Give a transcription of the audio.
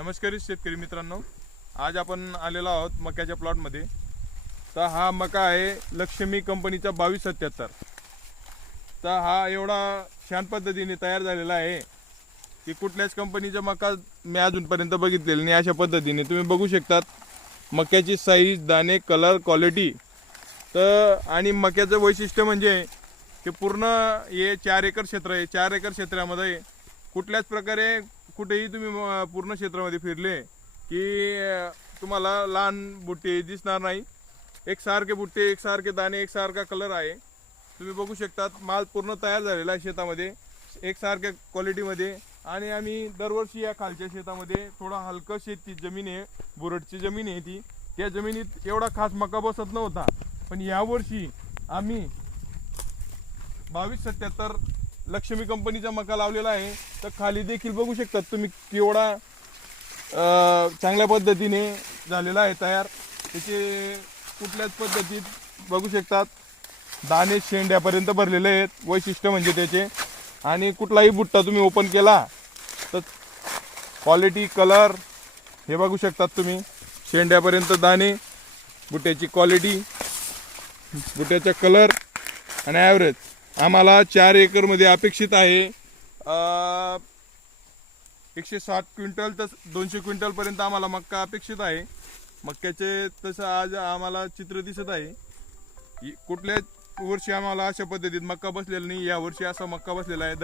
नमस्कार शेतकरी मित्रांनो, आज आपण आलेलो आहोत मक्याच्या प्लॉटमध्ये। तर हा मका आहे लक्ष्मी कंपनीचा 2277। तर हा एवढा छान पद्धतीने तयार झालेला आहे की कुठल्याच कंपनीचा मका मी अजूनपर्यंत बघितलेला नाही। अशा पद्धतीने तुम्ही बघू शकतात मक्याची साईज, दाणे, कलर, क्वालिटी। तर आणि मक्याचं वैशिष्ट्य म्हणजे की पूर्ण हे 4 एकर क्षेत्र आहे। 4 एकर क्षेत्रामध्ये कुठल्याच प्रकारे कुठेही तुम्ही पूर्ण क्षेत्रामध्ये फिरले की तुम्हाला लहान बुट्टे दिसणार नाही। एकसारखे बुट्टे, एकसारखे दाणे, एकसारखा कलर आहे। तुम्ही बघू शकतात माल पूर्ण तयार झालेला आहे शेतामध्ये एकसारख्या क्वालिटीमध्ये। आणि आम्ही दरवर्षी या खालच्या शेतामध्ये थोडा हलकं शेती जमीन आहे, बुरटची जमीन आहे ती, त्या जमिनीत एवढा खास मका बसत नव्हता। पण यावर्षी आम्ही 2277 लक्ष्मी कंपनीचा मका लावलेला आहे। तर खाली देखील बघू शकतात तुम्ही केवढा चांगल्या पद्धतीने झालेला आहे तयार। त्याचे कुठल्याच पद्धतीत बघू शकतात दाणे शेंड्यापर्यंत भरलेले आहेत। वैशिष्ट्य म्हणजे त्याचे, आणि कुठलाही बुट्टा तुम्ही ओपन केला तर क्वालिटी, कलर हे बघू शकतात तुम्ही। शेंड्यापर्यंत दाणे, बुट्ट्याची क्वालिटी, बुट्ट्याचा कलर आणि ॲव्हरेज आम्हाला 4 एकरमध्ये अपेक्षित आहे 160 क्विंटल तर 200 क्विंटलपर्यंत आम्हाला मक्का अपेक्षित आहे। मक्याचे तसं आज आम्हाला चित्र दिसत आहे। कुठल्याच वर्षी आम्हाला अशा पद्धतीत मक्का बसलेला नाही, या वर्षी असा मक्का बसलेला आहे।